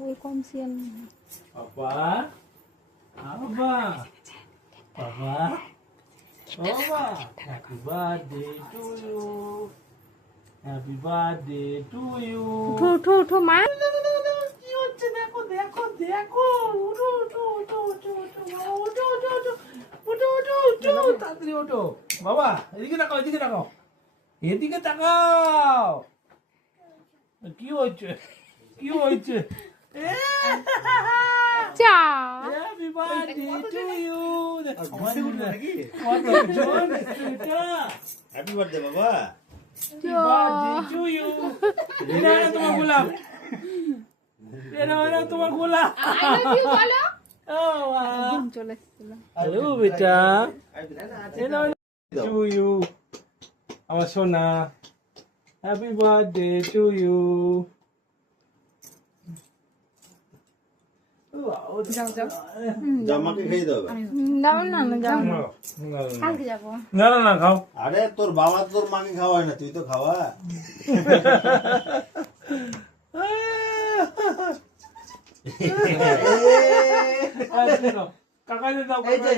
ওই কম সিয়াল বাবা বাবা বাবা বাবা happy birthday to you happy birthday to you উঠো উঠো উঠো মা কি হচ্ছে দেখো দেখো দেখো উঠো উঠো উঠো উঠো উঠো উঠো উঠো উঠো উঠো উঠো উঠো তাড়াতাড়ি ওঠো বাবা এদিকে তাকাও এদিকে তাকাও এদিকে তাকাও কি হচ্ছে কি হচ্ছে চা happy birthday to you happy birthday বাবা হ্যাপি বার্থডে টু ইউ এটা তোমার গোলাপ এটা তোমার গোলাপ বলো ও বাহ চলে এসেছিল হ্যালো বেটা টু ইউ আমার সোনা হ্যাপি বার্থডে টু ইউ যাও যাও জামাকে খেয়ে দেবে যাও না না যাও না কালকে যাবো না না না খাও আরে তোর বাবা তোর মাকে খাওয়ায় না তুই তো খাওয়া কাকা দাও কাকা